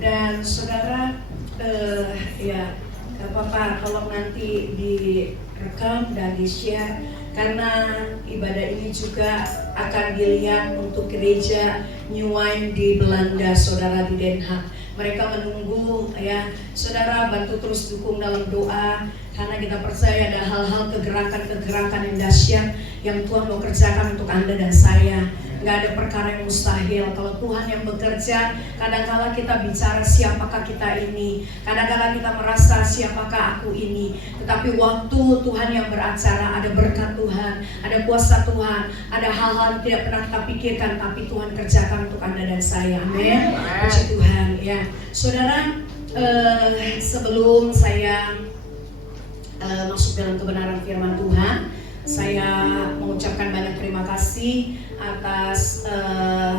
Dan saudara, ya gak apa-apa kalau nanti direkam dan di-share, karena ibadah ini juga akan dilihat untuk gereja New Wine di Belanda, saudara, di Den Haag. Mereka menunggu, ya saudara, bantu terus dukung dalam doa, karena kita percaya ada hal-hal kegerakan yang dahsyat yang Tuhan mau kerjakan untuk Anda dan saya. Gak ada perkara yang mustahil kalau Tuhan yang bekerja. Kadang-kala kita bicara siapakah kita ini, kadang-kala kita merasa siapakah aku ini, tetapi waktu Tuhan yang beracara, ada berkat Tuhan, ada kuasa Tuhan, ada hal-hal yang tidak pernah kita pikirkan, tapi Tuhan kerjakan untuk Anda dan saya. Amin. Puji Tuhan. Ya, saudara, sebelum saya masuk dalam kebenaran firman Tuhan, saya mengucapkan banyak terima kasih atas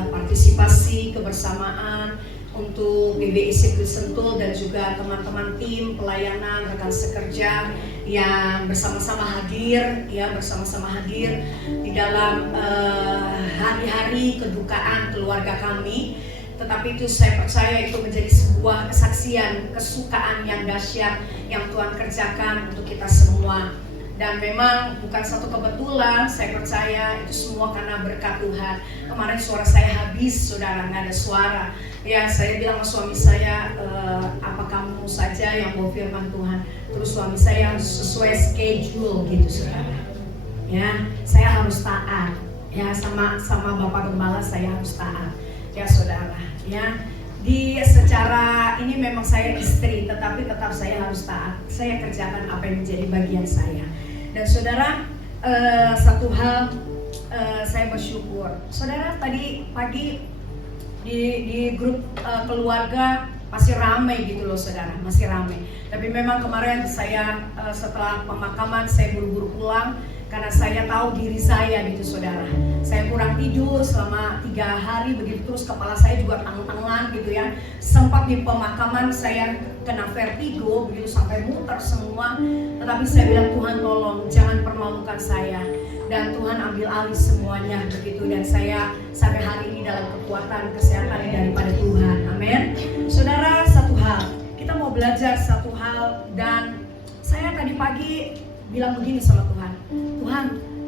partisipasi kebersamaan untuk GBI Sirkuit Sentul dan juga teman-teman tim pelayanan, rekan sekerja yang bersama-sama hadir di dalam hari-hari kedukaan keluarga kami. Tetapi itu saya percaya itu menjadi sebuah kesaksian, kesukaan yang dahsyat yang Tuhan kerjakan untuk kita semua. Dan memang bukan satu kebetulan, saya percaya itu semua karena berkat Tuhan. Kemarin suara saya habis, saudara, nggak ada suara. Ya, saya bilang sama suami saya, apa kamu saja yang bawa firman Tuhan. Terus suami saya harus sesuai schedule gitu, saudara. Ya, saya harus taat. Ya, sama Bapak Gembala saya harus taat. Ya, saudara. Ya, secara ini memang saya istri, tetapi tetap saya harus taat. Saya kerjakan apa yang menjadi bagian saya. Dan saudara, satu hal saya bersyukur. Saudara, tadi pagi di grup keluarga masih ramai gitu loh, saudara, masih ramai. Tapi memang kemarin saya setelah pemakaman saya buru-buru pulang karena saya tahu diri saya gitu, saudara. Saya kurang tidur selama 3 hari begitu, terus kepala saya juga tang-tangan gitu ya. Sempat di pemakaman saya kena vertigo begitu sampai muter semua. Tetapi saya bilang, Tuhan tolong jangan permalukan saya. Dan Tuhan ambil alih semuanya begitu, dan saya sampai hari ini dalam kekuatan kesehatan daripada Tuhan. Amin. Saudara, satu hal, kita mau belajar satu hal, dan saya tadi pagi bilang begini sama Tuhan, Tuhan,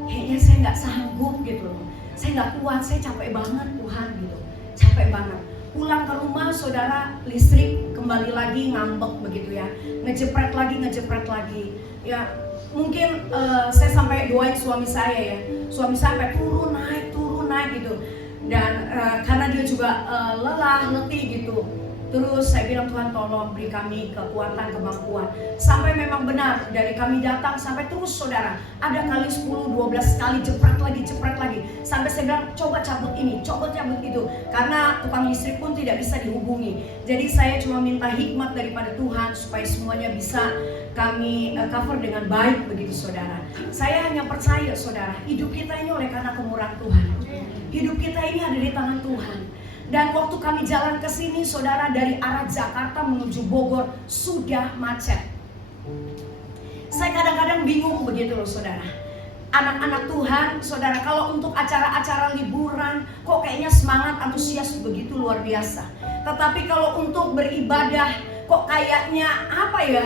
kayaknya saya nggak sanggup gitu loh, saya nggak kuat, saya capek banget Tuhan gitu, capek banget. Pulang ke rumah, saudara, listrik kembali lagi ngambek begitu ya, ngejepret lagi, ya mungkin saya sampai doain suami saya ya, suami sampai turun naik gitu, dan karena dia juga lelah, letih gitu. Terus saya bilang, Tuhan tolong beri kami kekuatan, kemampuan. Sampai memang benar, dari kami datang sampai terus, saudara, ada kali 10-12 kali jepret lagi. Sampai saya bilang, coba cabut ini, coba cabut itu, karena tukang listrik pun tidak bisa dihubungi. Jadi saya cuma minta hikmat daripada Tuhan supaya semuanya bisa kami cover dengan baik begitu, saudara. Saya hanya percaya, saudara, hidup kita ini oleh karena kemurahan Tuhan. Hidup kita ini ada di tangan Tuhan. Dan waktu kami jalan ke sini, saudara, dari arah Jakarta menuju Bogor sudah macet. Saya kadang-kadang bingung begitu loh, saudara. Anak-anak Tuhan, saudara, kalau untuk acara-acara liburan kok kayaknya semangat, antusias begitu luar biasa. Tetapi kalau untuk beribadah kok kayaknya apa ya?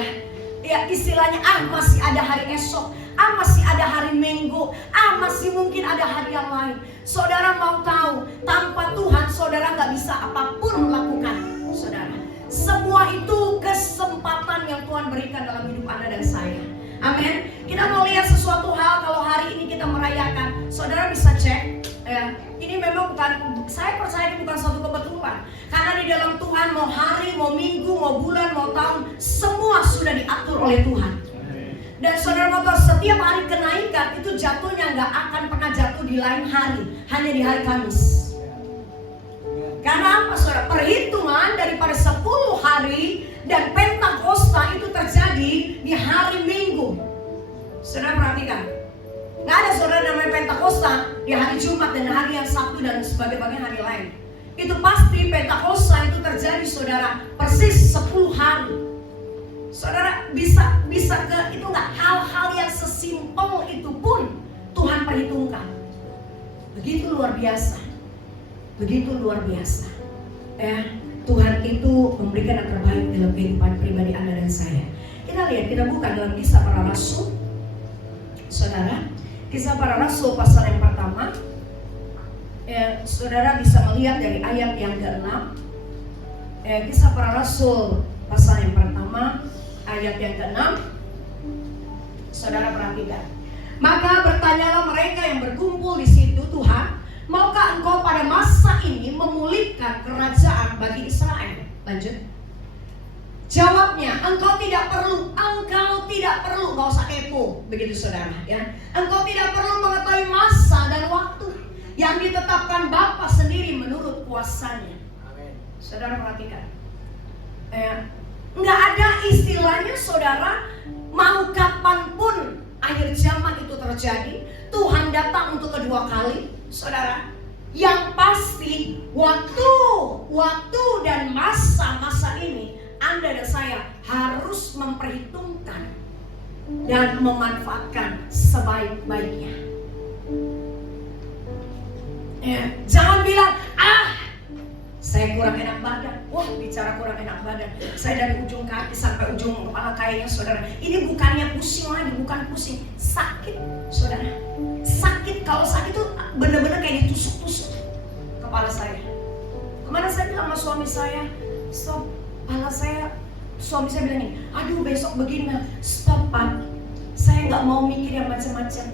Ya istilahnya, masih ada hari esok, masih ada hari Minggu, masih mungkin ada hari yang lain. Saudara mau tahu, tanpa Tuhan saudara gak bisa apapun lakukan, saudara. Semua itu kesempatan yang Tuhan berikan dalam hidup Anda dan saya. Amin. Kita mau lihat sesuatu hal, kalau hari ini kita merayakan, saudara bisa cek ya, ini memang bukan, saya percaya ini bukan suatu kebetulan. Karena di dalam Tuhan mau hari, mau minggu, mau bulan, mau tahun, semua sudah diatur oleh Tuhan. Dan saudara mau tahu, setiap hari kenaikan itu jatuhnya nggak akan pernah jatuh di lain hari, hanya di hari Kamis. Karena apa, saudara? Perhitungan daripada 10 hari dan Pentakosta itu terjadi di hari Minggu. Saudara perhatikan, nggak ada, saudara, namanya Pentakosta di hari Jumat dan hari yang Sabtu dan sebagai-bagai hari lain. Itu pasti Pentakosta itu terjadi, saudara, persis 10 hari. Saudara bisa ke itu nggak? Hal-hal yang sesimpel itu pun Tuhan perhitungkan. Begitu luar biasa, ya. Tuhan itu memberikan yang terbaik dalam kehidupan pribadi Anda dan saya. Kita lihat, kita buka dalam Kisah Para Rasul. Saudara, Kisah Para Rasul pasal yang pertama. Saudara bisa melihat dari ayat yang ke-6. Kisah Para Rasul pasal yang pertama, ayat yang ke-6. Saudara perhatikan. Maka bertanyalah mereka yang berkumpul di situ, Tuhan, maukah Engkau pada masa ini memulihkan kerajaan bagi Israel? Lanjut. Jawabnya, engkau tidak perlu, gak usah kepo, begitu saudara ya. Engkau tidak perlu mengetahui masa dan waktu yang ditetapkan Bapa sendiri menurut kuasanya. Amin. Saudara perhatikan. Nggak ada istilahnya saudara, mau kapanpun akhir zaman itu terjadi, Tuhan datang untuk kedua kali, saudara. Yang pasti waktu dan masa-masa ini Anda dan saya harus memperhitungkan dan memanfaatkan sebaik-baiknya. Jangan bilang, saya kurang enak badan. Wah, bicara kurang enak badan, saya dari ujung kaki sampai ujung kepala kayaknya saudara, ini bukannya pusing lagi, bukan pusing, sakit saudara. Sakit, kalau sakit itu benar-benar kayak ditusuk-tusuk kepala saya. Kemarin saya bilang sama suami saya, stop, kepala saya. Suami saya bilang ini, aduh besok begini, stop Pak, saya nggak mau mikir yang macam-macam.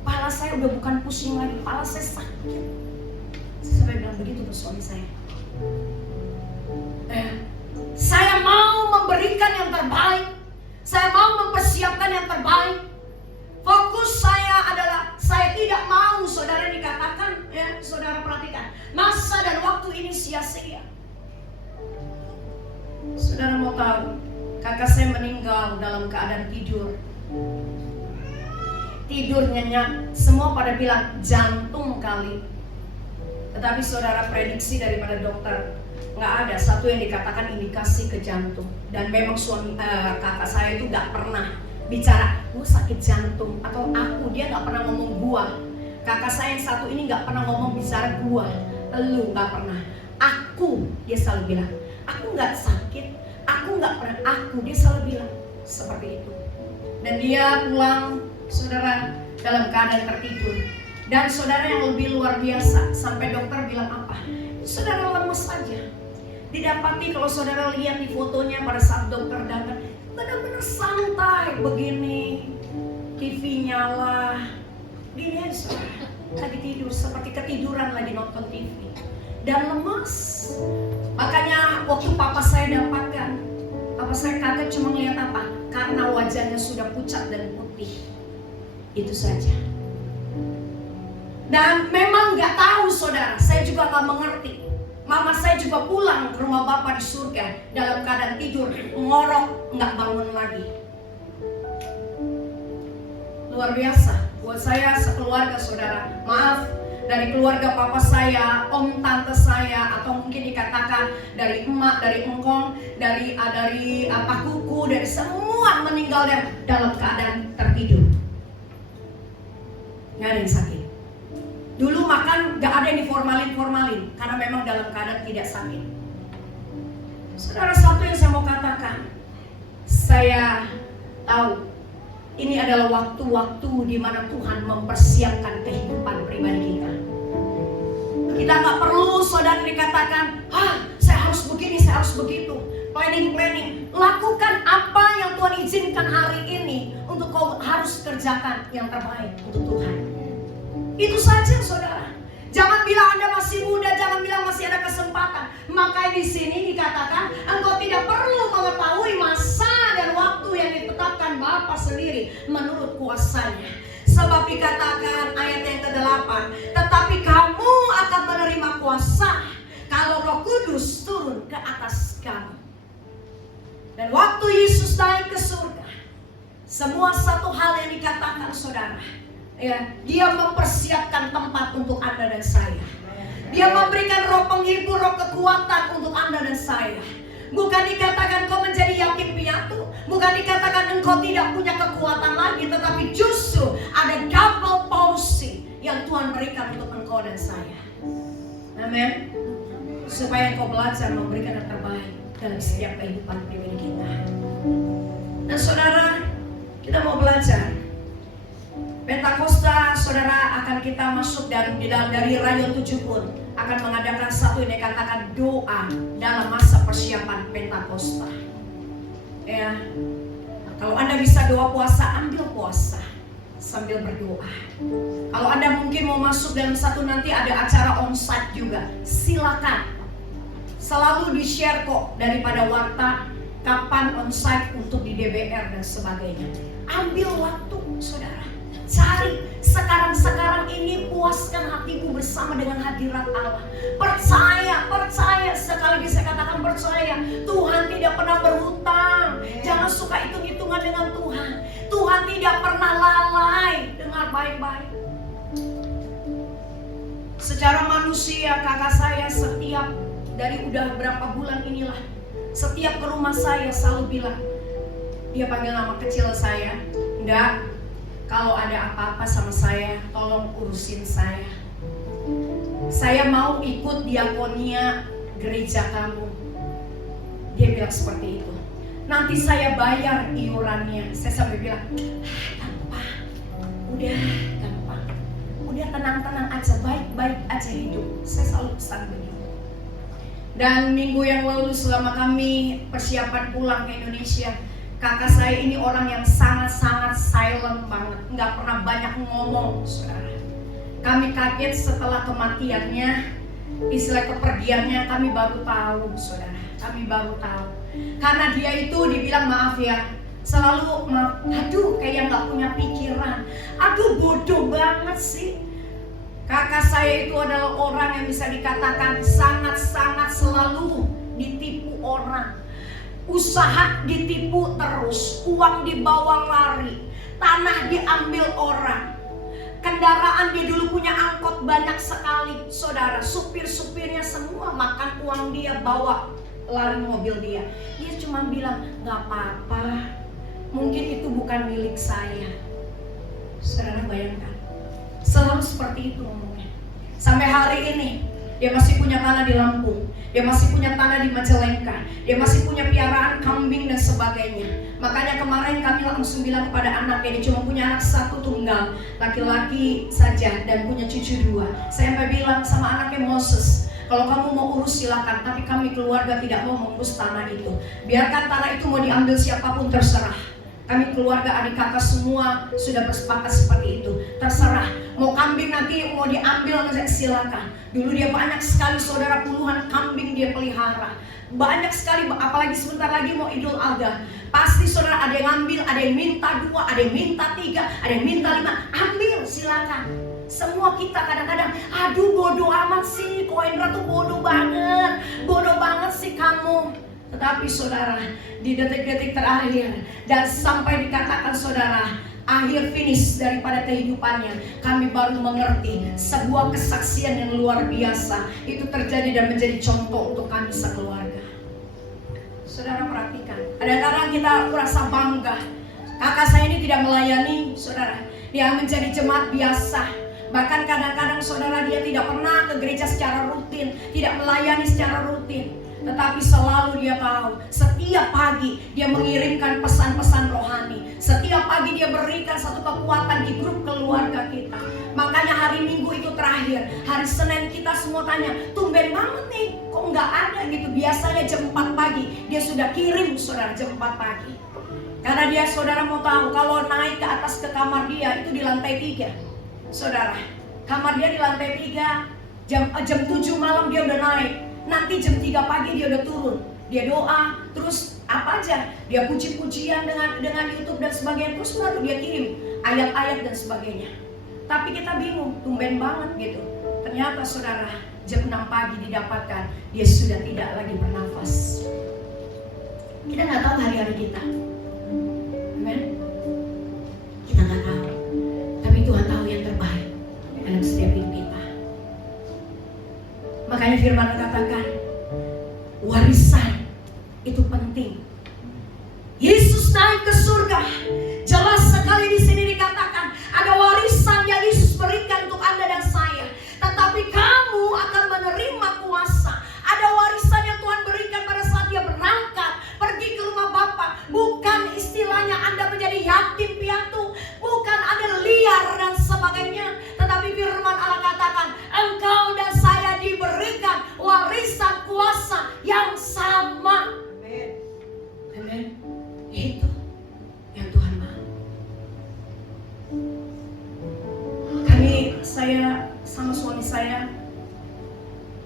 Kepala saya udah bukan pusing lagi, kepala saya sakit. Saya bilang begitu ke suami saya. Saya mau memberikan yang terbaik, saya mau mempersiapkan yang terbaik. Fokus saya adalah saya tidak mau saudara dikatakan, saudara perhatikan, masa dan waktu ini sia-sia. Saudara mau tahu, kakak saya meninggal dalam keadaan tidur nyenyak. Semua pada bilang jantung kali. Tetapi saudara, prediksi daripada dokter, nggak ada satu yang dikatakan indikasi ke jantung. Dan memang kakak saya itu nggak pernah bicara, gua sakit jantung atau dia nggak pernah ngomong gua. Kakak saya yang satu ini nggak pernah ngomong bicara gua, lu nggak pernah. Aku, dia selalu bilang, aku nggak sakit, aku nggak pernah, dia selalu bilang seperti itu. Dan dia pulang, saudara, dalam keadaan tertidur. Dan saudara yang lebih luar biasa, sampai dokter bilang apa? Saudara lemes saja. Didapati kalau saudara lihat di fotonya pada saat dokter datang, benar-benar santai begini, TV nyala, gini aja saudara, lagi tidur seperti ketiduran lagi nonton TV dan lemas. Makanya waktu papa saya dapatkan, papa saya kaget cuma ngeliat apa? Karena wajahnya sudah pucat dan putih, itu saja. Dan memang nggak tahu saudara, saya juga nggak mengerti. Mama saya juga pulang ke rumah Bapa di surga dalam keadaan tidur, ngorok, nggak bangun lagi. Luar biasa buat saya sekeluarga saudara. Maaf, dari keluarga papa saya, om tante saya, atau mungkin dikatakan dari emak, dari engkong, dari kuku, dari semua meninggal dalam keadaan tertidur. Nggak ada yang sakit. Dulu makan gak ada yang diformalin karena memang dalam keadaan tidak sakit. Saudara, satu yang saya mau katakan, saya tahu ini adalah waktu-waktu di mana Tuhan mempersiapkan kehidupan pribadi kita. Kita gak perlu saudara dikatakan, saya harus begini, saya harus begitu. Planning. Lakukan apa yang Tuhan izinkan hari ini untuk kau harus kerjakan yang terbaik untuk Tuhan. Itu saja saudara. Jangan bilang Anda masih muda, jangan bilang masih ada kesempatan. Makanya di sini dikatakan engkau tidak perlu mengetahui masa dan waktu yang ditetapkan Bapa sendiri menurut kuasanya. Sebab dikatakan ayat yang ke-8, tetapi kamu akan menerima kuasa kalau Roh Kudus turun ke atas kamu. Dan waktu Yesus naik ke surga, semua satu hal yang dikatakan saudara, dia mempersiapkan tempat untuk Anda dan saya. Dia memberikan roh penghibur, roh kekuatan untuk Anda dan saya. Bukan dikatakan kau menjadi yatim piatu, bukan dikatakan engkau tidak punya kekuatan lagi, tetapi justru ada double portion yang Tuhan berikan untuk engkau dan saya. Amin. supaya engkau belajar memberikan yang terbaik dalam setiap kehidupan pribadi kita. Dan saudara, kita mau belajar Pentakosta, saudara, akan kita masuk dan di dalam dari Rayon 7 pun akan mengadakan satu yang dikatakan doa dalam masa persiapan Pentakosta. Ya, kalau Anda bisa doa puasa, ambil puasa sambil berdoa. Kalau Anda mungkin mau masuk dalam satu nanti ada acara onsite juga, silakan. Selalu di-share kok daripada warta kapan onsite untuk di DBR dan sebagainya. Ambil waktu, saudara. Cari sekarang ini, puaskan hatimu bersama dengan hadirat Allah. Percaya, sekali lagi saya katakan percaya, Tuhan tidak pernah berhutang. Jangan suka hitung-hitungan dengan Tuhan. Tuhan tidak pernah lalai. Dengar baik-baik. Secara manusia, kakak saya setiap dari udah berapa bulan inilah, setiap ke rumah saya selalu bilang, dia panggil nama kecil saya, "Ndak, kalau ada apa-apa sama saya, tolong urusin saya. Saya mau ikut diakonia gereja kamu." Dia bilang seperti itu. Nanti saya bayar iurannya. Saya sampai bilang, gampang. Udah tenang-tenang aja, baik-baik aja hidup. Saya selalu pesan begitu. Dan minggu yang lalu selama kami persiapan pulang ke Indonesia, kakak saya ini orang yang sangat-sangat silent banget, nggak pernah banyak ngomong, saudara. Kami kaget setelah kematiannya, istilah kepergiannya, kami baru tahu, saudara. Kami baru tahu. Karena dia itu dibilang, maaf ya, selalu maaf, aduh kayak nggak punya pikiran, aduh bodoh banget sih. Kakak saya itu adalah orang yang bisa dikatakan sangat-sangat selalu ditipu orang. Usaha ditipu terus, uang dibawa lari, tanah diambil orang. Kendaraan dia dulu punya angkot banyak sekali, saudara. Supir-supirnya semua makan uang dia, bawa lari mobil dia. Dia cuma bilang, gak apa-apa, mungkin itu bukan milik saya. Saudara bayangkan, selalu seperti itu ngomongnya. Sampai hari ini dia masih punya tanah di Lampung, dia masih punya tanah di Majalengka, dia masih punya piaraan kambing dan sebagainya. Makanya kemarin kami langsung bilang kepada anaknya, dia cuma punya anak satu tunggal, laki-laki saja, dan punya cucu 2. Saya sampai bilang sama anaknya, Moses, kalau kamu mau urus silakan, tapi kami keluarga tidak mau mengurus tanah itu. Biarkan tanah itu mau diambil siapapun terserah. Kami keluarga adik kakak semua sudah bersepakat seperti itu. Terserah, mau kambing nanti mau diambil silakan. Dulu dia banyak sekali, saudara, puluhan kambing dia pelihara. Banyak sekali, apalagi sebentar lagi mau Idul Adha. Pasti saudara ada yang ambil, ada yang minta 2, ada yang minta 3, ada yang minta 5. Ambil silakan. Semua kita kadang-kadang, aduh bodoh amat sih, Ko Hendra tuh bodoh banget sih kamu. Tetapi saudara, di detik-detik terakhir dan sampai dikatakan saudara, akhir finish daripada kehidupannya, kami baru mengerti sebuah kesaksian yang luar biasa itu terjadi dan menjadi contoh untuk kami sekeluarga. Saudara perhatikan, kadang-kadang kita merasa bangga, kakak saya ini tidak melayani, saudara. Dia menjadi jemaat biasa. Bahkan kadang-kadang saudara, dia tidak pernah ke gereja secara rutin, tidak melayani secara rutin. Tetapi selalu dia tahu, setiap pagi dia mengirimkan pesan-pesan rohani. Setiap pagi dia berikan satu kekuatan di grup keluarga kita. Makanya hari Minggu itu terakhir, hari Senin kita semua tanya, tumben banget nih, kok nggak ada gitu. Biasanya jam 4 pagi, dia sudah kirim saudara jam 4 pagi. Karena dia saudara mau tahu, kalau naik ke atas ke kamar dia itu di lantai 3. Saudara, kamar dia di lantai 3, jam 7 malam dia udah naik. Nanti jam 3 pagi dia udah turun. Dia doa, terus apa aja, dia puji-pujian dengan YouTube dan sebagainya. Terus baru dia kirim ayat-ayat dan sebagainya. Tapi kita bingung, tumben banget gitu. Ternyata saudara, jam 6 pagi didapatkan, dia sudah tidak lagi bernafas. Kita gak tahu hari-hari kita. Amen. Kita gak tahu. Tapi Tuhan tahu yang terbaik dalam setiap hidup kita. Makanya firman katakan, warisan itu penting. Yesus naik ke surga. Jelas sekali di sini dikatakan ada warisan yang Yesus berikan untuk Anda dan saya. Tetapi kamu akan menerima kuasa. Ada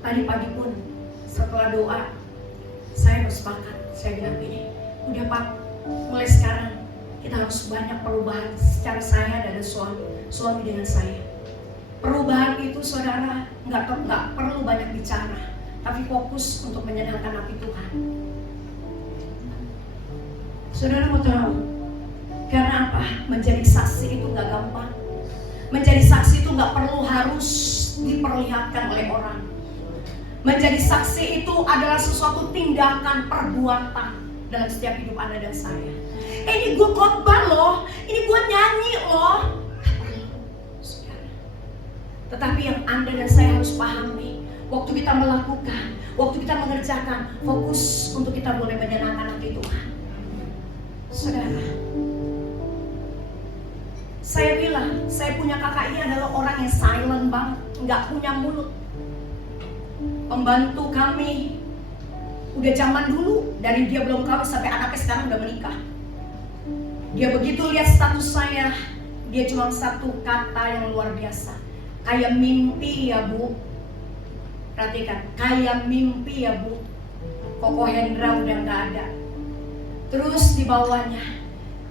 Tadi pagi pun setelah doa, saya bersepakat, saya bilang gini, udah Pak, mulai sekarang kita harus banyak perubahan secara saya dan suami dengan saya. Perubahan itu saudara nggak perlu banyak bicara, tapi fokus untuk menyenangkan hati Tuhan. Saudara mau tahu, karena apa? Menjadi saksi itu nggak gampang. Menjadi saksi itu nggak perlu harus diperlihatkan oleh orang. Menjadi saksi itu adalah sesuatu tindakan, perbuatan dalam setiap hidup Anda dan saya. Ini gue khotbah loh, ini gue nyanyi loh. Tetapi yang Anda dan saya harus pahami, waktu kita melakukan, waktu kita mengerjakan, fokus untuk kita boleh menyenangkan hati Tuhan. Saudara, saya bilang, saya punya kakak ini adalah orang yang silent banget, nggak punya mulut. Pembantu kami, udah zaman dulu, dari dia belum kawin sampai anaknya sekarang udah menikah. Dia begitu lihat status saya, dia cuma satu kata yang luar biasa. Kayak mimpi ya Bu. Perhatikan, kayak mimpi ya Bu. Koko Hendra udah gak ada. Terus di bawahnya,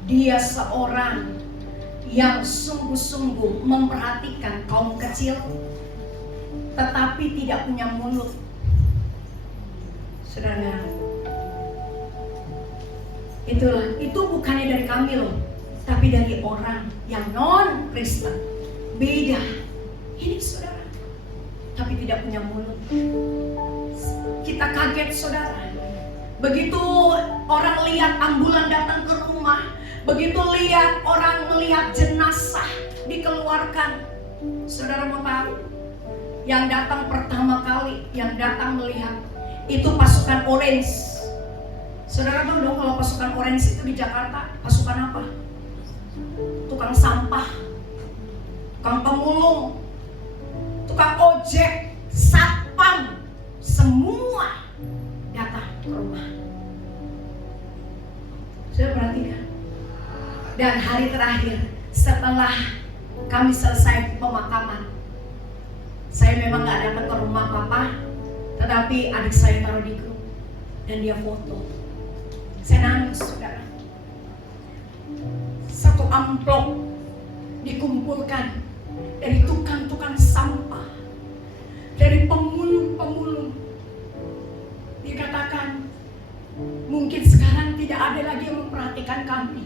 dia seorang yang sungguh-sungguh memperhatikan kaum kecil, tetapi tidak punya mulut. Saudara, itu bukannya dari kami loh, tapi dari orang yang non-Kristen. Beda. Ini saudara, tapi tidak punya mulut. Kita kaget saudara. Begitu orang lihat ambulan datang ke rumah, begitu lihat orang melihat jenazah dikeluarkan, saudara mau tahu? Yang datang pertama kali, yang datang melihat itu pasukan orange. Saudara tahu dong kalau pasukan orange itu di Jakarta pasukan apa? Tukang sampah, tukang pemulung, tukang ojek, satpam, semua datang ke rumah. Sudah perhatikan? Dan hari terakhir setelah kami selesai pemakaman, saya memang gak datang ke rumah papa, tetapi adik saya taruh di grup dan dia foto. Saya nangis saudara. Satu amplop dikumpulkan dari tukang-tukang sampah, dari pemulung-pemulung. Dikatakan mungkin sekarang tidak ada lagi yang memperhatikan kami.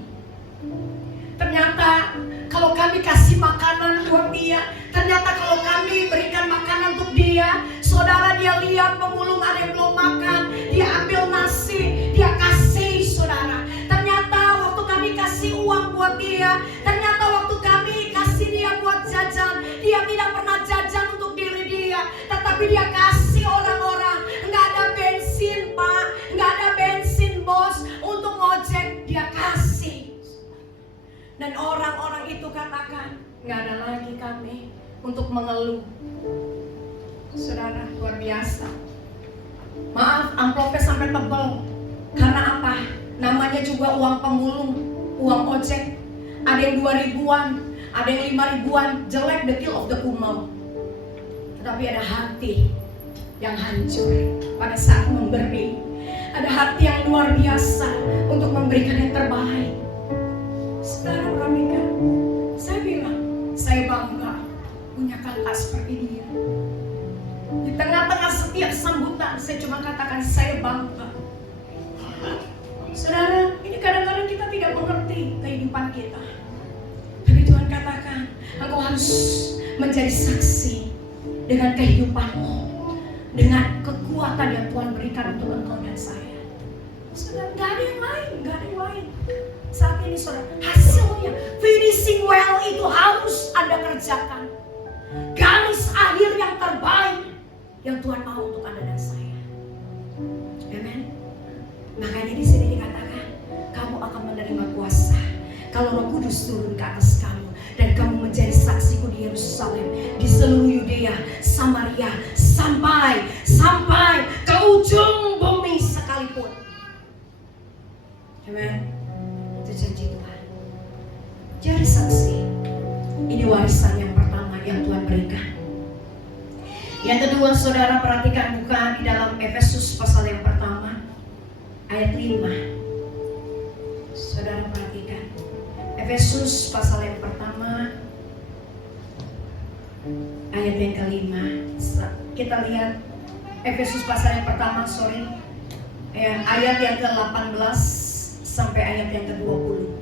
Ternyata kalau kami kasih makanan buat dia, ternyata kalau kami berikan makanan untuk dia, saudara, dia lihat pemulung ada yang belum makan, dia ambil nasi, dia kasih saudara. Ternyata waktu kami kasih uang buat dia, ternyata waktu kami kasih dia buat jajan, dia tidak pernah jajan untuk diri dia, tetapi dia kasih orang-orang. Nggak ada bensin Pak, nggak ada bensin bos untuk ngojek, dia kasih. Dan orang-orang itu katakan, nggak ada lagi kami untuk mengeluh. Saudara, luar biasa. Maaf, amplopnya sampai tebal. Karena apa? Namanya juga uang pemulung, uang ojek. Ada yang 2.000-an, ada yang 5.000-an, jelek, the kill of the kumau. Tetapi ada hati yang hancur pada saat memberi. Ada hati yang luar biasa untuk memberikan yang terbaik. Saudara perhatikan, saya bilang, saya bangga punya kakak seperti dia. Di tengah-tengah setiap sambutan, saya cuma katakan saya bangga. Saudara, ini kadang-kadang kita tidak mengerti kehidupan kita. Tapi Tuhan katakan, engkau harus menjadi saksi dengan kehidupanmu, dengan kekuatan yang Tuhan berikan untuk engkau dan saya. Saudara, gak ada yang lain, gak ada yang lain. Saat ini saudara, hasilnya finishing well itu harus Anda kerjakan. Garis akhir yang terbaik yang Tuhan mau untuk Anda dan saya. Amen. Makanya di sini dikatakan, kamu akan menerima kuasa kalau Roh Kudus turun ke atas kamu, dan kamu menjadi saksiku di Yerusalem, di seluruh Yudea, Samaria, sampai ke ujung bumi sekalipun. Amen. Itu janji Tuhan. Jadi saksi. Ini warisan yang pertama yang Tuhan berikan. Yang kedua, saudara perhatikan buka di dalam Efesus pasal yang pertama ayat 5. Saudara perhatikan Efesus pasal yang pertama ayat yang kelima. Kita lihat Efesus pasal yang pertama, ayat yang ke-18 sampai ayat yang ke-20.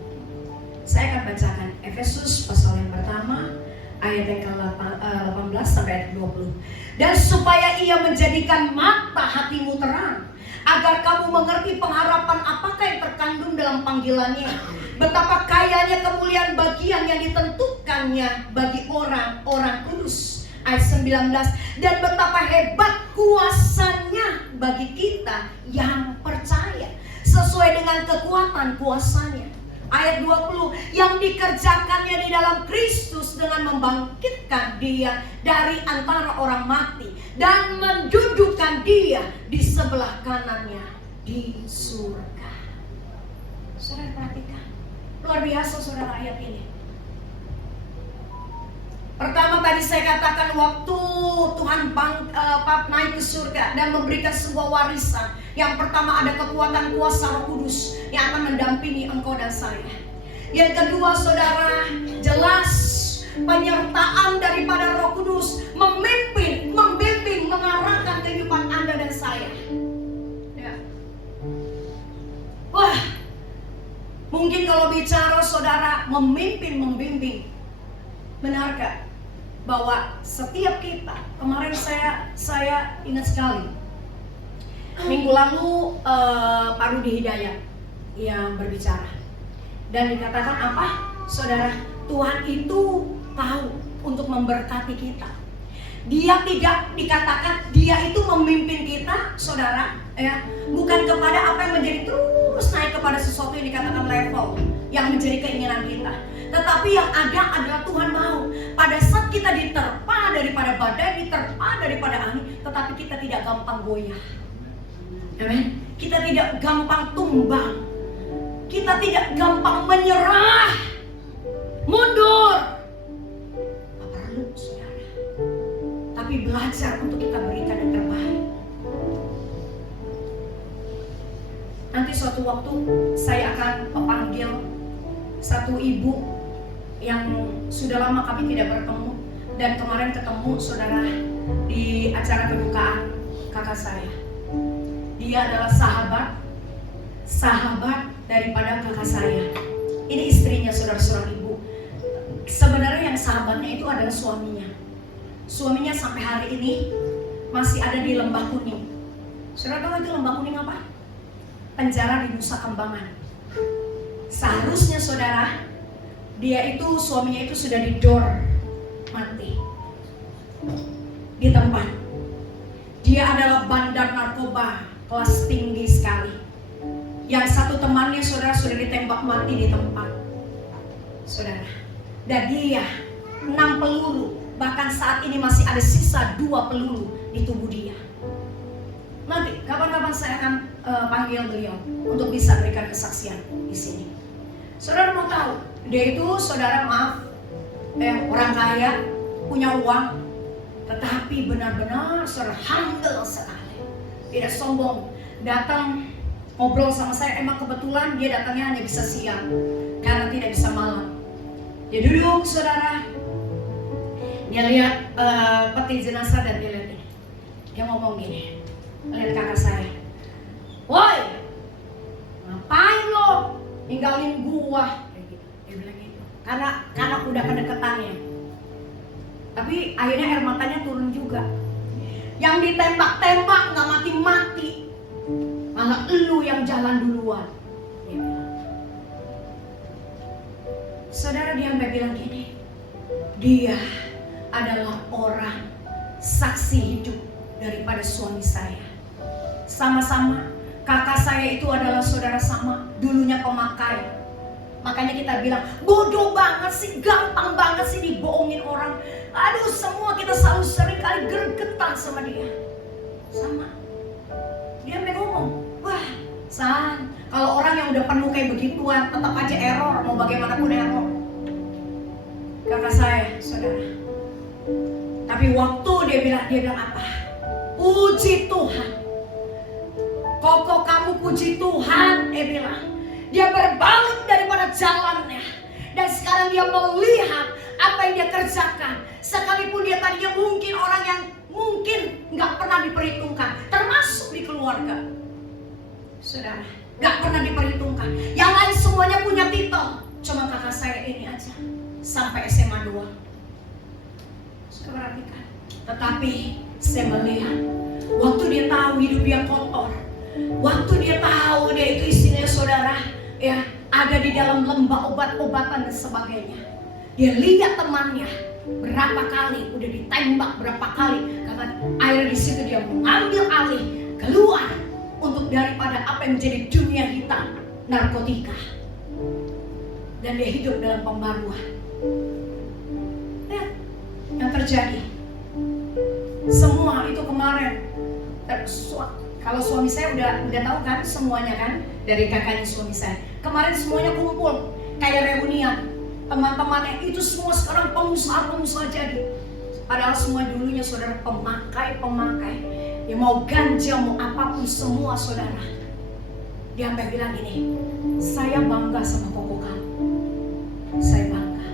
Saya akan bacakan Efesus pasal yang pertama ayat yang ke-18 sampai ayat 20. Dan supaya ia menjadikan mata hatimu terang, agar kamu mengerti pengharapan apakah yang terkandung dalam panggilannya, betapa kayanya kemuliaan bagian yang ditentukannya bagi orang-orang kudus. Ayat 19, dan betapa hebat kuasanya bagi kita yang percaya, sesuai dengan kekuatan kuasanya. Ayat 20, yang dikerjakannya di dalam Kristus dengan membangkitkan dia dari antara orang mati dan mendudukkan dia di sebelah kanannya di surga. Saudara perhatikan, luar biasa saudara ayat ini. Pertama tadi saya katakan waktu Tuhan naik ke surga dan memberikan sebuah warisan. Yang pertama ada kekuatan kuasa Roh Kudus yang akan mendampingi engkau dan saya. Yang kedua saudara, jelas penyertaan daripada Roh Kudus memimpin, membimbing, mengarahkan kehidupan Anda dan saya. Ya. Wah, mungkin kalau bicara saudara memimpin, membimbing, benarkah bahwa setiap kita, kemarin saya ingat sekali minggu lalu Pak Rudi Hidayat yang berbicara dan dikatakan apa saudara, Tuhan itu tahu untuk memberkati kita. Dia tidak dikatakan dia itu memimpin kita saudara ya, bukan kepada apa yang menjadi terus naik kepada sesuatu yang dikatakan level yang menjadi keinginan kita. Tetapi yang ada adalah Tuhan mau pada saat kita diterpa daripada badai, diterpa daripada angin, tetapi kita tidak gampang goyah. Amin. Kita tidak gampang tumbang. Kita tidak gampang menyerah, mundur. Tak perlu saudara. Tapi belajar untuk kita berikan yang terbaik. Nanti suatu waktu saya akan memanggil satu ibu yang sudah lama kami tidak bertemu, dan kemarin ketemu saudara di acara kedukaan kakak saya. Dia adalah sahabat daripada kakak saya. Ini istrinya saudara-saudara ibu. Sebenarnya yang sahabatnya itu adalah suaminya. Suaminya sampai hari ini masih ada di Lembah Kuning. Saudara tahu itu Lembah Kuning apa? Penjara di Nusa Kambangan. Seharusnya saudara, dia itu suaminya itu sudah didor mati di tempat. Dia adalah bandar narkoba kelas tinggi sekali. Yang satu temannya saudara sudah ditembak mati di tempat saudara. Dan dia 6 peluru, bahkan saat ini masih ada sisa 2 peluru di tubuh dia. Nanti kapan-kapan saya akan panggil beliau untuk bisa berikan kesaksian di sini. Saudara mau tahu, dia itu saudara orang kaya, punya uang, tetapi benar-benar saudara humble sekali, tidak sombong. Datang ngobrol sama saya, emang kebetulan dia datangnya hanya bisa siang karena tidak bisa malam. Dia duduk saudara, dia lihat peti jenazah dan dia lihat ini. Dia ngomong gini, lihat kakak saya, woi, ngapain lo ninggalin gua? Dia bilang gitu. Karena udah kedekatannya. Tapi akhirnya air matanya turun juga. Yang ditembak-tembak nggak mati-mati, malah elu yang jalan duluan. Dia bilang. Saudara, dia sampai bilang gini, dia adalah orang saksi hidup daripada suami saya. Sama-sama kakak saya itu adalah saudara sama, dulunya pemakai. Makanya kita bilang, bodoh banget sih, gampang banget sih dibohongin orang. Aduh, semua kita selalu sering kali gergetan sama dia. Sama. Dia sampai ngomong, wah San, kalau orang yang udah penuh kayak begituan tetap aja error, mau bagaimanapun error. Kakak saya, saudara. Tapi waktu dia bilang apa? Puji Tuhan. Koko kamu puji Tuhan, dia bilang. Dia berbalik daripada jalannya. Dan sekarang dia melihat apa yang dia kerjakan. Sekalipun dia tadinya mungkin orang yang mungkin gak pernah diperhitungkan. Termasuk di keluarga. Saudara, gak pernah diperhitungkan. Yang lain semuanya punya titel. Cuma kakak saya ini aja. Sampai SMA 2. Saudara perhatikan. Tetapi saya melihat waktu dia tahu hidup dia kotor, waktu dia tahu dia itu isinya saudara ya ada di dalam lembah obat-obatan dan sebagainya. Dia lihat temannya berapa kali udah ditembak, berapa kali karena air di situ. Dia mengambil alih keluar untuk daripada apa yang menjadi dunia hitam, narkotika, dan dia hidup dalam pembaruan. Lihat yang terjadi. Semua itu kemarin kalau suami saya udah tahu kan semuanya kan dari kakaknya suami saya. Kemarin semuanya kumpul kayak reunian. Teman-temannya itu semua sekarang pengusaha jadi. Padahal semua dulunya saudara pemakai. Ya mau ganja mau apapun semua saudara. Dia sampai bilang gini, saya bangga sama koko kamu. Saya bangga.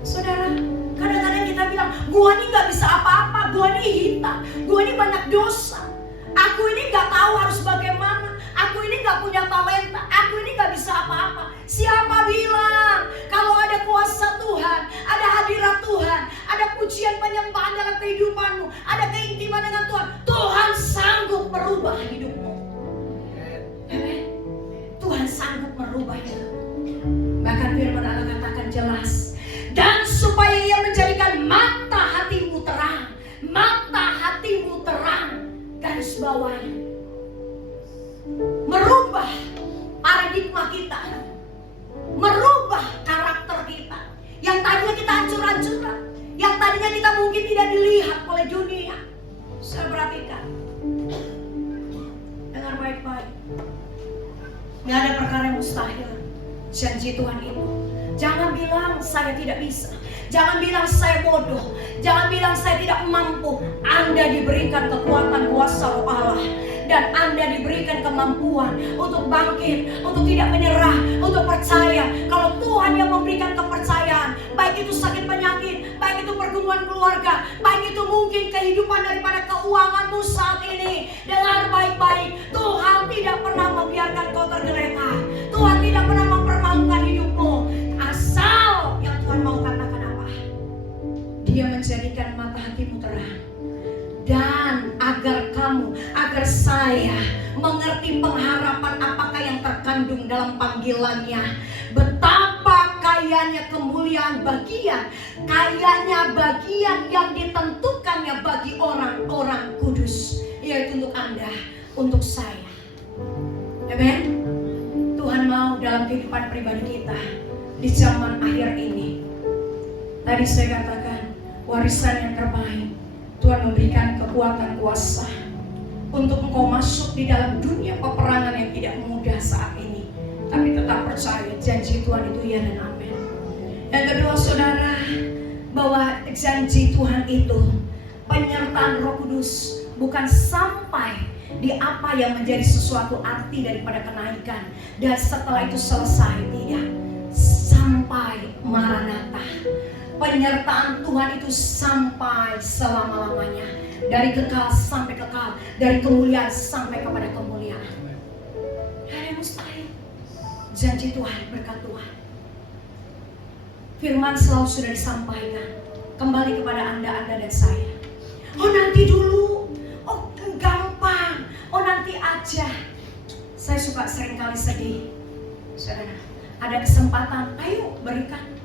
Saudara, kadang-kadang kita bilang, gua ini gak bisa apa-apa, gua ini hitam, gua ini banyak dosa, aku ini gak tahu harus bagaimana, aku ini gak punya talenta, aku ini gak bisa apa-apa. Siapa bilang kalau ada kuasa Tuhan, ada hadirat Tuhan, ada pujian penyembahan dalam kehidupanmu, ada keintiman dengan Tuhan, Tuhan sanggup merubah hidupmu. Amen. Tuhan sanggup merubah hidupmu. Bahkan firman Allah katakan jelas, dan supaya ia menjadikan mata hatimu terang. Mata hatimu terang. Garis bawahnya. Merubah paradigma kita. Merubah karakter kita. Yang tadinya kita hancur-hancuran. Yang tadinya kita mungkin tidak dilihat oleh dunia. Saya perhatikan. Dengar baik-baik. Gak ada perkara yang mustahil. Janji Tuhan itu. Jangan bilang saya tidak bisa. Jangan bilang saya bodoh. Jangan bilang saya tidak mampu. Anda diberikan kekuatan kuasa roh Allah. Dan Anda diberikan kemampuan untuk bangkit, untuk tidak menyerah, untuk percaya. Kalau Tuhan yang memberikan kepercayaan, baik itu sakit penyakit, baik itu pergumulan keluarga, baik itu mungkin kehidupan daripada keuanganmu saat ini. Dengar baik-baik, Tuhan tidak pernah membiarkan kau tergeletak. Tuhan tidak pernah mempermalukan hidupmu. Asal yang Tuhan mau katakan apa? Dia menjadikan mata hatimu terang. Dan agar saya mengerti pengharapan apakah yang terkandung dalam panggilannya. Betapa kayanya kemuliaan bagian yang ditentukannya bagi orang-orang kudus. Yaitu untuk Anda, untuk saya. Amen. Tuhan mau dalam kehidupan pribadi kita di zaman akhir ini. Tadi saya katakan warisan yang terbaik. Tuhan memberikan kekuatan kuasa untuk engkau masuk di dalam dunia peperangan yang tidak mudah saat ini. Tapi tetap percaya janji Tuhan itu ya dan amin. Yang kedua saudara, bahwa janji Tuhan itu penyertaan Roh Kudus bukan sampai di apa yang menjadi sesuatu arti daripada kenaikan dan setelah itu selesai, tidak. Sampai Maranatha. Penyertaan Tuhan itu sampai selama-lamanya. Dari kekal sampai kekal. Dari kemuliaan sampai kepada kemuliaan. Hal yang mustahil. Janji Tuhan, berkat Tuhan. Firman selalu sudah disampaikan. Kembali kepada Anda dan saya. Oh nanti dulu. Oh gampang. Oh nanti aja. Saya suka seringkali sedih. Saudara, ada kesempatan, ayo berikan.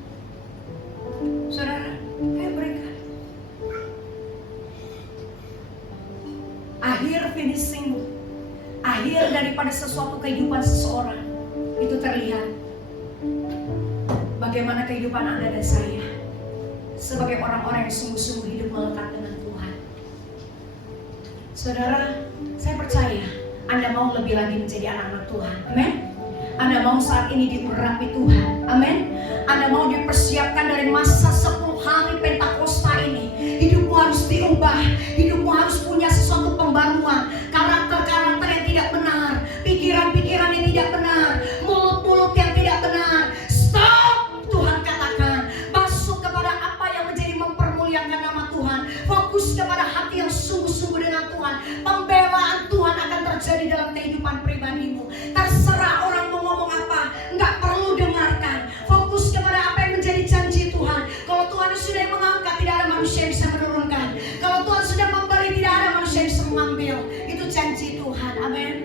Saudara, ayo berikan. Akhir finishing, akhir daripada sesuatu kehidupan seseorang itu terlihat. Bagaimana kehidupan Anda dan saya sebagai orang-orang yang sungguh-sungguh hidup melekat dengan Tuhan. Saudara, saya percaya Anda mau lebih lagi menjadi anak-anak Tuhan. Amin. Anda mau saat ini diurapi Tuhan. Amin. Anda mau dipersiapkan dari masa 10 hari Pentakosta ini. Hidupmu manusia bisa mengambil. Itu janji Tuhan. Amin.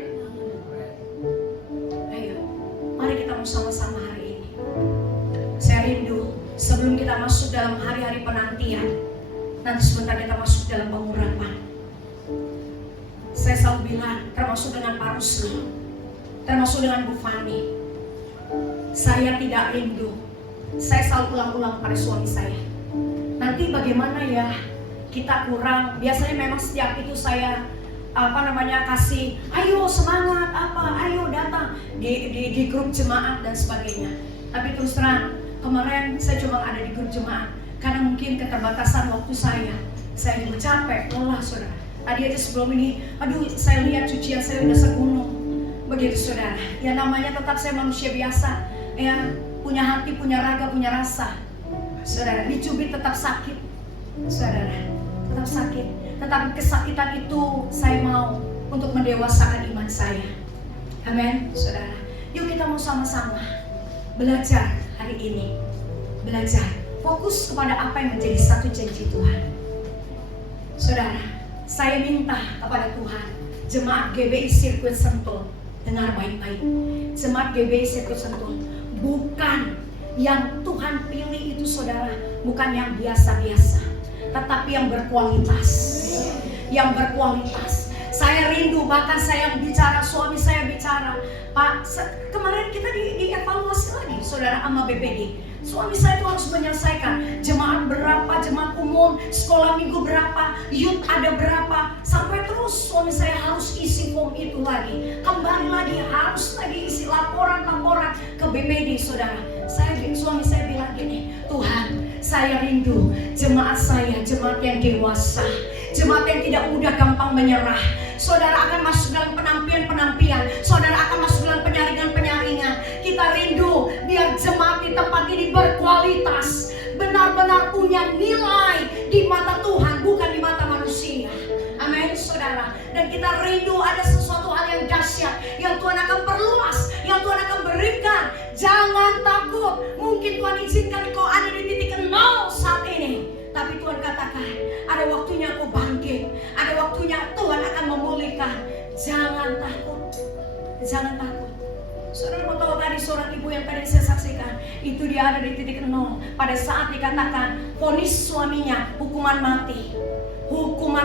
Ayo, mari kita sama-sama hari ini. Saya rindu sebelum kita masuk dalam hari-hari penantian, nanti sebentar kita masuk dalam pengurapan. Saya selalu bilang, termasuk dengan Pak Rusli, termasuk dengan Bu Fani, saya tidak rindu. Saya selalu ulang-ulang pada suami saya, nanti bagaimana ya, kita kurang. Biasanya memang setiap itu saya kasih, ayo semangat, ayo datang di grup jemaat dan sebagainya. Tapi terus terang, kemarin saya cuma ada di grup jemaat karena mungkin keterbatasan waktu saya juga capek, lelah saudara. Tadi aja sebelum ini, saya lihat cucian saya udah segunung. Begitu saudara, ya namanya tetap saya manusia biasa, ya punya hati, punya raga, punya rasa. Saudara, dicubit tetap sakit, saudara, tetap sakit. Tetapi kesakitan itu saya mau untuk mendewasakan iman saya. Amin, saudara. Yuk kita mau sama-sama belajar hari ini, belajar fokus kepada apa yang menjadi satu janji Tuhan. Saudara, saya minta kepada Tuhan, jemaat GBI Sirkuit Sentul, dengar baik-baik. Jemaat GBI Sirkuit Sentul bukan yang Tuhan pilih itu saudara, bukan yang biasa-biasa, tetapi yang berkualitas. Yang berkualitas. Saya rindu, bahkan saya bicara, suami saya bicara, Pak, kemarin kita dievaluasi lagi saudara sama BPD. Suami saya itu harus menyelesaikan jemaat berapa, jemaat umum, sekolah minggu berapa, youth ada berapa, sampai terus suami saya harus isi form itu lagi, kembali lagi, harus lagi isi laporan ke BPD saudara. Suami saya bilang gini, Tuhan, saya rindu jemaat saya, jemaat yang dewasa, jemaat yang tidak mudah gampang menyerah. Saudara akan masuk dalam penampian, saudara akan masuk dalam penyaringan. Kita rindu biar jemaat di tempat ini berkualitas, benar-benar punya nilai di mata Tuhan, bukan di mata manusia. Amin saudara. Dan kita rindu ada sesuatu hal yang dahsyat yang Tuhan akan perluas, yang Tuhan akan berikan. Jangan takut. Mungkin Tuhan izinkan kau ada di titik nol saat ini, tapi Tuhan katakan ada waktunya kau bangkit, ada waktunya Tuhan akan memulihkan. Jangan takut, jangan takut. Saudara mau tahu tadi seorang ibu yang tadi saya saksikan, itu dia ada di titik nol pada saat dikatakan vonis suaminya hukuman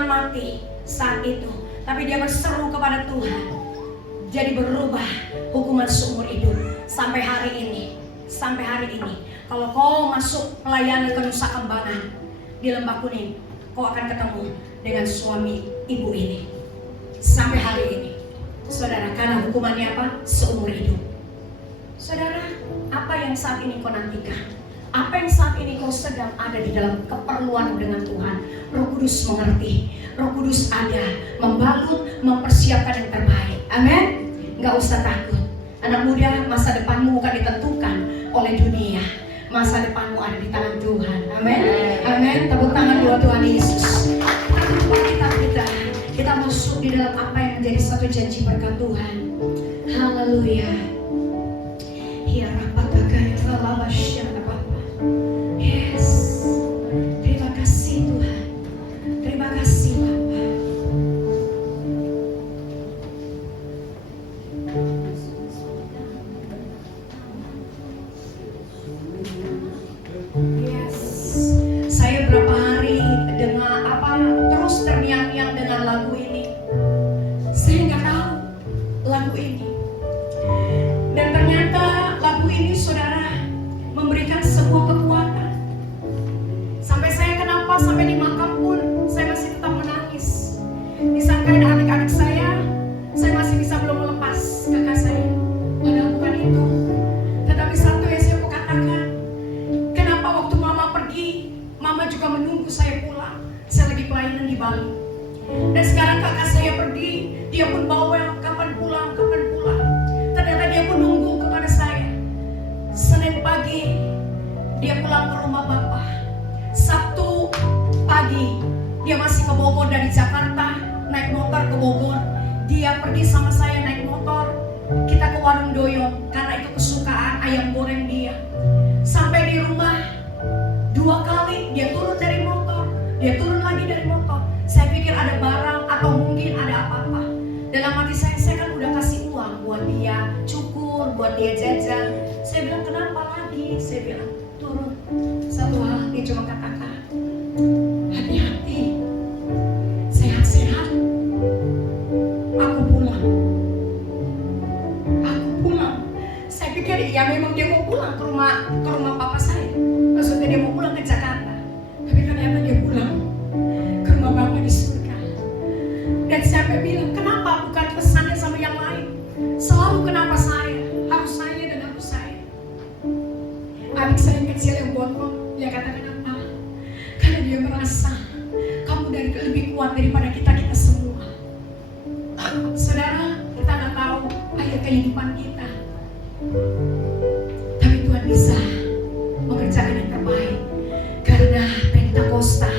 mati saat itu, tapi dia berseru kepada Tuhan, jadi berubah hukuman seumur hidup. Sampai hari ini kalau kau masuk melayani ke Nusa Kambangan di Lembah Kuning, kau akan ketemu dengan suami ibu ini. Sampai hari ini saudara, karena hukumannya apa? Seumur hidup. Saudara, apa yang saat ini kau nantikan? Apa yang saat ini kau sedang ada di dalam keperluan dengan Tuhan? Roh Kudus mengerti, Roh Kudus ada, membalut, mempersiapkan yang terbaik. Amin. Gak usah takut. Anak muda, masa depanmu bukan ditentukan oleh dunia, masa depanmu ada di tangan Tuhan. Amin. Amin. Tepuk tangan buat Tuhan Yesus. Kita masuk di dalam apa yang menjadi satu janji berkat Tuhan. Haleluya. Ya Rabbaka telah masyarakat Bapa. Yes. Terima kasih Tuhan. Terima kasih Bapa. Yes. Saya berapa hari dengan terus terngiang-ngiang dengan lagu ini. Saya nggak tahu lagu ini. Dan ternyata lagu ini saudara memberikan sebuah kekuatan. Sampai saya kenapa sampai di makam pun saya masih tetap menangis. Disangka ada adik-adik saya masih bisa belum melepas kakak saya. Padahal bukan itu. Tetapi satu yang saya mau katakan, kenapa waktu mama pergi, mama juga menunggu saya pulang. Saya lagi pelayanan di Bali. Dan sekarang kakak saya pergi, dia pun bawel, kapan pulang. Ternyata dia pun nunggu kepada saya. Senin pagi dia pulang ke rumah Bapak. Sabtu pagi dia masih ke Bogor dari Jakarta, naik motor ke Bogor. Dia pergi sama saya naik motor. Kita ke warung Doyong karena itu kesukaan ayam goreng dia. Sampai di rumah 2 kali dia turun dari motor, dia turun lagi dari motor. Saya pikir ada barang atau dia jajan. Saya bilang, kenapa lagi? Saya bilang, turun. Satu hal dia cuma katakan, hati-hati, sehat-sehat, aku pulang. Saya pikir ya memang dia mau pulang ke rumah papa saya. Maksudnya dia mau pulang ke Jakarta. Tapi ternyata dia pulang ke rumah Bapa di surga. Dan saya bilang, kenapa bukan pesannya sama yang lain? Selalu kenapa saya? Harus saya dan harus saya. Adik saya yang kecil yang botol, dia katakan apa? Karena dia merasa kamu lebih kuat daripada kita semua. Saudara, kita nggak tahu akhir kehidupan kita. Tapi Tuhan bisa mengerjakan yang terbaik. Karena Pentakosta,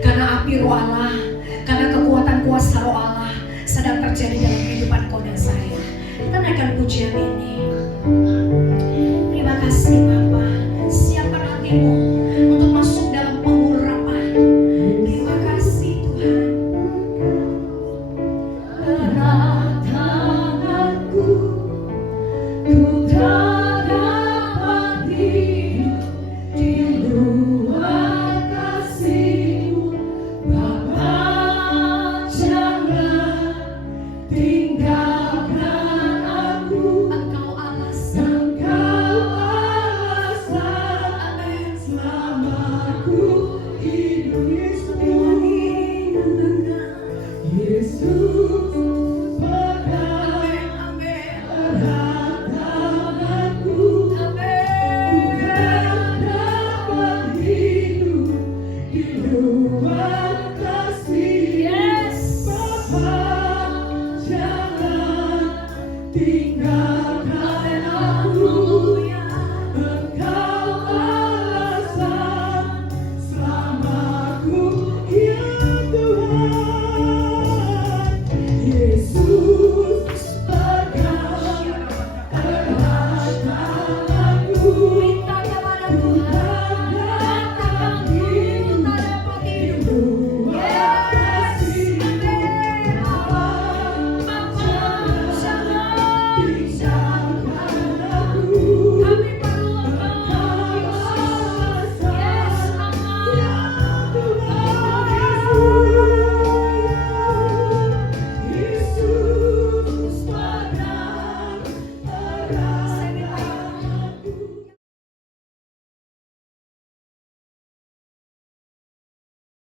karena api roh Allah, karena kekuatan kuasa roh Allah sedang terjadi dalam kehidupan kau dan saya. Kita naikkan pujian ini. Terima kasih Bapa. Siapkan hatimu untuk masuk dalam pengurapan. Terima kasih Tuhan. Erat tanganku, ku tak dapat hidup di luar kasih-Mu. Bapa, jangan tinggalkan aku. Engkau alasan selamaku hidup. Yesus pegang erat tanganku, ku tak dapat hidup di luar kasih. Bapa, jangan tinggalkan